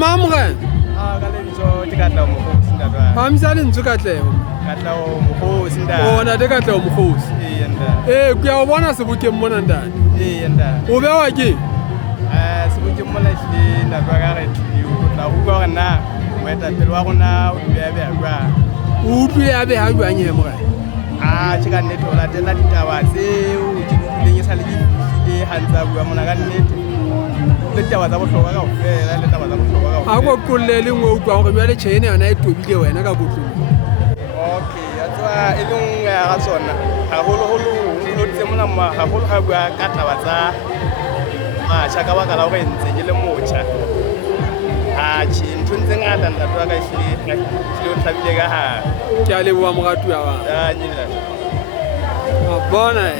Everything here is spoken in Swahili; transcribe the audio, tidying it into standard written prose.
Mamre. Kale njo tikatla umkhosi ndadwa. Hamsani ntsukatleho. Katla umkhosi nda. Ona tekatla umkhosi. Nda. Kuyawubona Sebokeng mona ndani. Nda. O bewa ke? Sebokeng mona hlile ndadwa ka re tla utlwa gore na moetapele wa rona o dube a jwa. O utlwile a be ha jwang he more? Tjhe ka nnete o latela ditaba tseo ke utlwileng e sa le ke fihlile ha ntse a bua mona ka nnete. Le taba tsa bohlokwa kaofela le taba tsa bohlokwa kaofela. A ko qollele ngwe o utlwa gore jwale tjhene yona e tobile wena ka kotlong. Okay, a tswa e le nngwe ya ga tsona haholoholo o nklotse mona haholo ha bua ka taba tsa matjha ka baka la hore ntse ke le motjha. Tjhe ntho tse ngata ntate wa ka ehlile o hlabile ka hare. Ke a leboha moratuwa wa. Nyela. Bona